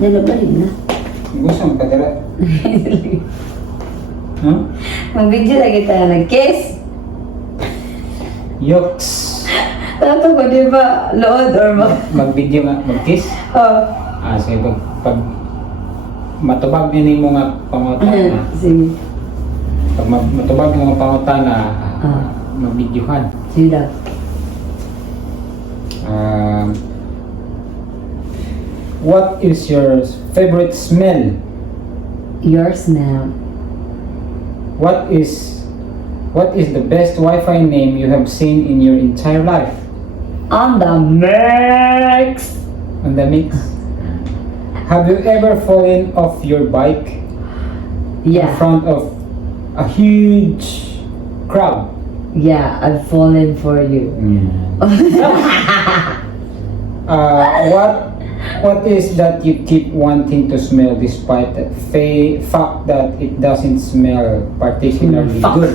Nalabalik na. Gusto mo kadira? Huh? Mag-video lagi tayo nag-kiss. Yoks. Tato ko, di ba? Load or Mag-video nga, mag-kiss? Oh. Sige, pag matubag din mo nga pangutana. Sige. Pag matubag mo nga pangutana, mag-videohan. Sige daw. What is your favorite smell? Your smell. What is the best Wi-Fi name you have seen in your entire life? On the mix. On the mix. Have you ever fallen off your bike in Yeah. front of a huge crowd? Yeah, I've fallen for you. What is that you keep wanting to smell despite the fact that it doesn't smell particularly good?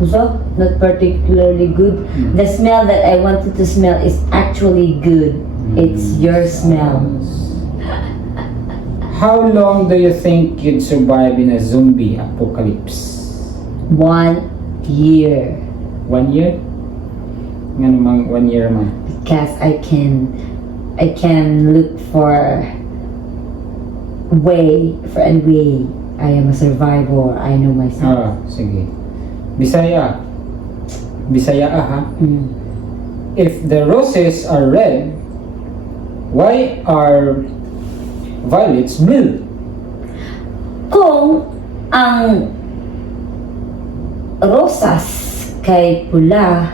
So, not particularly good. The smell that I wanted to smell is actually good. It's your smell. How long do you think you'd survive in a zombie apocalypse? 1 year. 1 year? Nga namang 1 year man. Because I can look for a way. I am a survivor. I know myself. Sige. Bisaya ha? If the roses are red, why are violets blue? Kung ang rosas kay pula,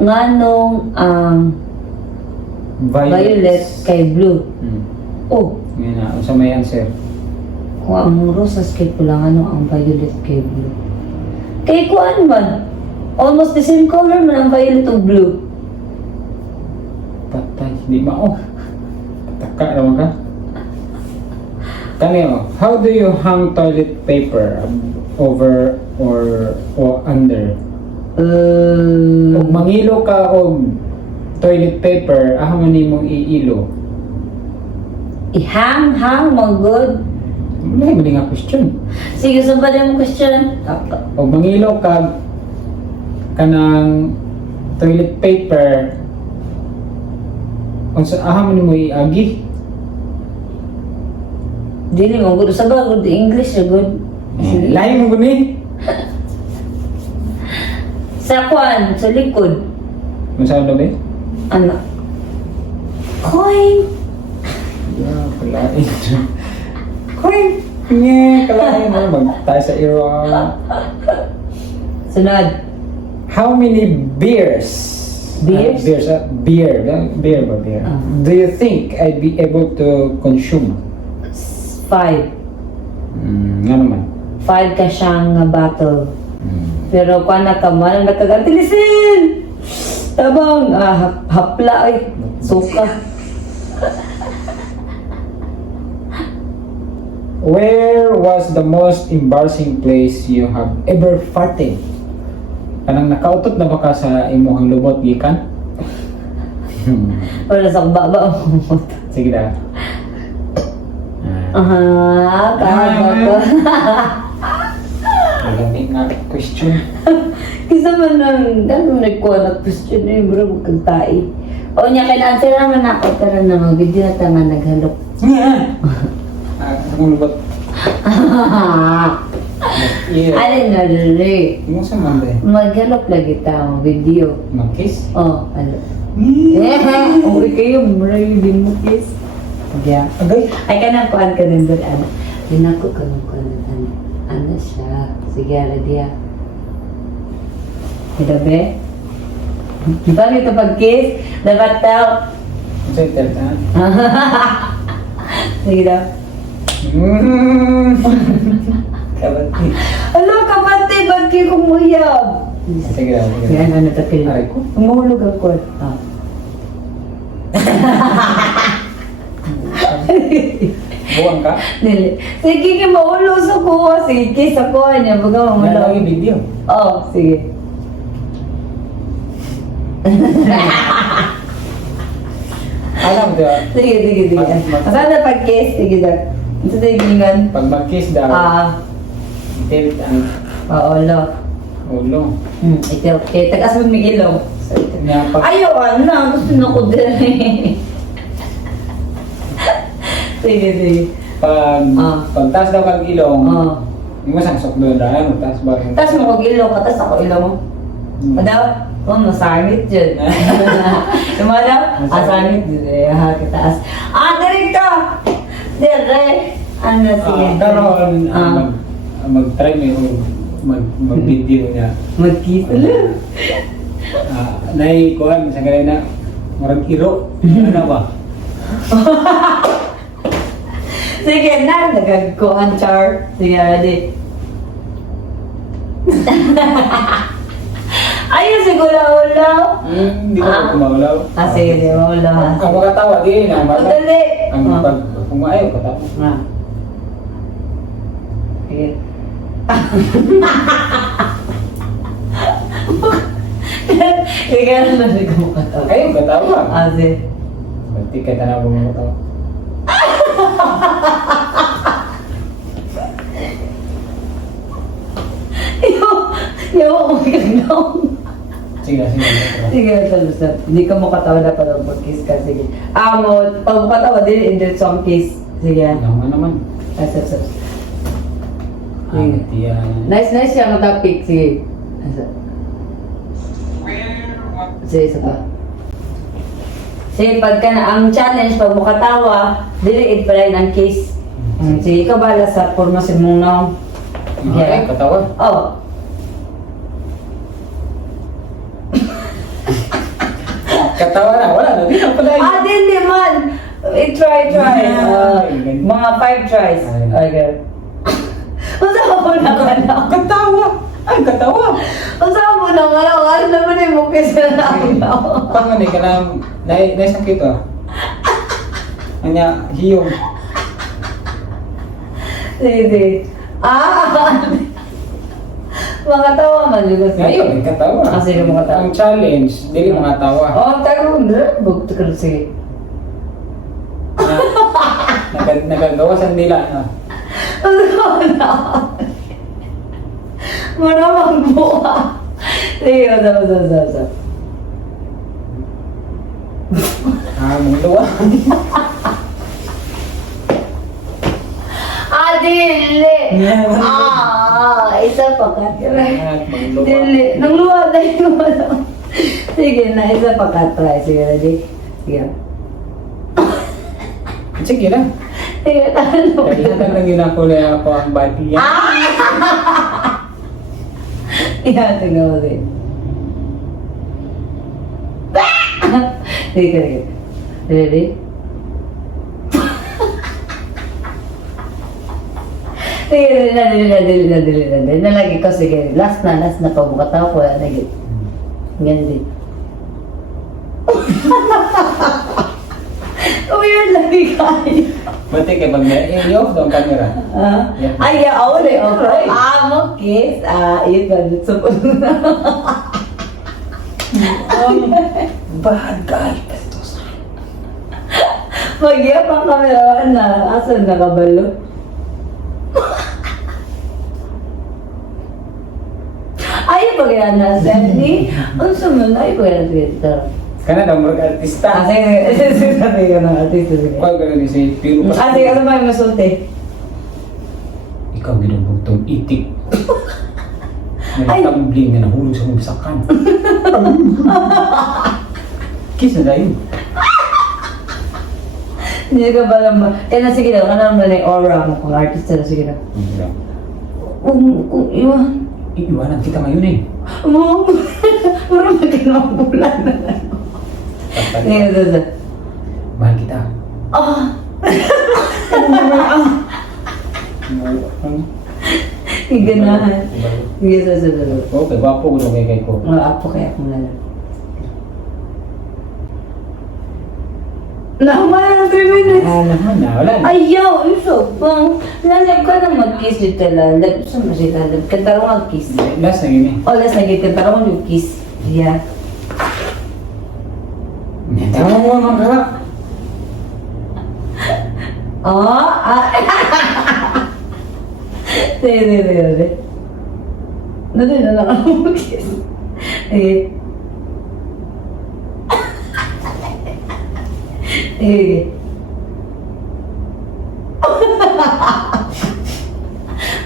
nganong ang violet kay blue. Oh, Ngayon na, sa may answer. kung ang rosas kay pula, nganong ang violet kay blue. Kay kuan man, almost the same color man ang violet o blue. Patay, di ba? Pataka naman ka. Kanino, how do you hang toilet paper? Over or under? Kung mangilo ka og toilet paper, man nimong iilo. Ihang-hang, mga good. Wala mo nga question. Sige, sabad yung question. Kung mangilo ka kanang toilet paper, kung sa mo nimo iagi. Dili mo good. Sabad, good English, good. Lain mo guni. Sa kwan, sa likod. Kung saan daw ba? Ano? Coin! Kalain. Coin! Nye, kalain mo. Magtayo sa irong. Sunod. How many beers? Beers? Beer ba beer? Do you think I'd be able to consume? 5. Nga naman. 5 ka siyang bottle. Pero kung ka man, nakagantilisin! Tabang, hapla ay. Suka. Where was the most embarrassing place you have ever farted? Kanang nakautot na ba ka sa imuhang lubot gikan? Wala sa baba. Sige na. Kahaba ko. Malamig nga question. Kisa man nang, gano'n nagkuha na question na yung bro, magkagtai. O niya, kailan-answer naman ako, pero na video na tanga naghalok. Nga! Ang lubot. Alin na rin. Mo sa mande. Maghalok lagi tao, video. Mag-kiss? Oh, halo. Okay kayo, mura yung din mo kiss. Yeah. Agay? Ay, kanang kuhan ka rin doon, ano. Yun ako, kanang kuhan, ano siya. Sige, ala dia. Hidabe? Paano ito pag-kiss? Dapat daw. Sa internet. Sige daw. Kabati. Ano, kabante, ba't kayo kumuyab? Sige daw. Yan, ano tapil. Aray ko. Umulog ako. Buwang ka? Dili. Sige, ka maulo sa kuha. Sige, kiss ako. Ano, baga mo Yan lang yung video. Oo, sige. Alam mo diba? Sige. Asa na pag-kiss? Sige daw. Ito tayo gingan. Pag mag-kiss daw, tilt ang Ulo. ulo. Ito, okay. Tagas mo migilong. Pag Ayaw, na. Gusto na ko din. Sige. pag taas daw kang ilong, yung masangsok doon dahil taas ba yung... Tapos mo kog ilong ka, tapos ako ilong mo. Madaw? Masangit yun. Yung mga daw? Asangit yun eh. Kitaas. Direct ka! Direct! Ano, sige. Pero mag-try mo yung mag-video niya. Mag-kiss. Naikuhan sa kanina, marang iro. Ano ba? Sige na, nagagkuhan char. Sige, ready. Ayun, siguro ulaw. Hindi ko kumawalaw. Sige, di mo ulaw. Ang makatawa, di na. Madali. Ang pag umayaw, katawa. Sige. Sige, ano na hindi ko makatawa. Ayun, katawa. Sige. Ba't ka na ako makatawa? Yo, umigagaw. Sige. Sige, basta. Hindi ka makatawa na pala mag-kiss ka. Sige. Pag makatawa, din in some kiss. Sige. Naman. Asap. Yan. Nice yung topic. Sige. Sige, isa pa. Sige, pagka na ang challenge, pag makatawa, diliid pa rin ang kiss. Sige, ikaw bala sa formasin mong now. Okay, katawa. Katawa na, wala na. Di na pala yun. Hindi man. Try. Mga 5 tries. Okay. Usaha mo na ka na. Katawa! Ay, katawa! Usaha mo na ka na. Ano naman yung mukis na namin ako. Pang ka lang, naisakit ah. Kanya, hiyong. Sige. Mga tawa man juga sih. Ngayon, katawa. Kasi yung mga tawa. Ang challenge, dili mga tawa. Tayo na. Bukti ka sige. Nagagawasan nila. Mana magbuha. Sige, sa. Mungluwa. Dili. Isa pa ka. Dili. Nangluwa tayo. Sige na, isa pa ka. Try. Sige, ready? Sige. Sige lang. Sige, ano? Kaya lang ginakulay ako ang body yan. Tingnan mo din. Sige. Ready? Sige, dili. Nalagi ko, sige. Last na pag bukataw ko, lagi. Ganyan din. Weird lagi kayo. Buti kay pag i-off daw ang camera. Ay, ulit. Mo kiss. Yun ba? Suppose na. Bad guy. Mag-iap ang camera na. Asan nakabalo? Ayaw pa kaya na, Sandy? Ang sumunod, ayaw pa kaya na Twitter. Kana daw mag-artista. Sige ka na, artista. Kuha ka rin si Piro pa. Sige, ano ba yung masulti? Ikaw ginabugtong itik. Ay. Nagtambling na nahulog sa mong sakan. Kiss na dahil. Hindi ka ba naman. Kaya na sige daw, ano naman yung aura mo kung artista na sige daw. Kung iwan. Iiwanan kita ngayon eh. Mura magkinabulan na lang. Sige. Mahal kita. Iganahan. Sige, sa. Okay, wapo ko nung kay ko. Apo kaya kung nalang. Naman ng 3 minutes. Naman na, wala na. Ayaw, iso. Lalab ka na mag-kiss dito. Lalab. Saan mo siya lalab? Kantaro mag-kiss. Last na yun eh. Last na gito. Pero kung yung kiss. Yeah. Tama mo mga kara. Oh, Sige. Dali na lang ako mag-kiss. Sige. Sige.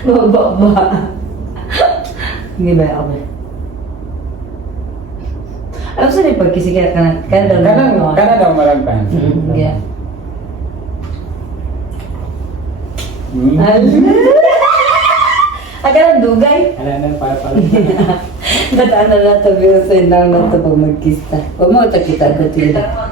Baba. Hindi ba ako? Alam sa niyo pagkisikat ka na Kana daw malagpan. Yeah. Hmm. Agad dugay. Ala na para. Ba't ano na to, pero sa inang na to pag mag-kiss ta. Huwag mo ito kita ko tila.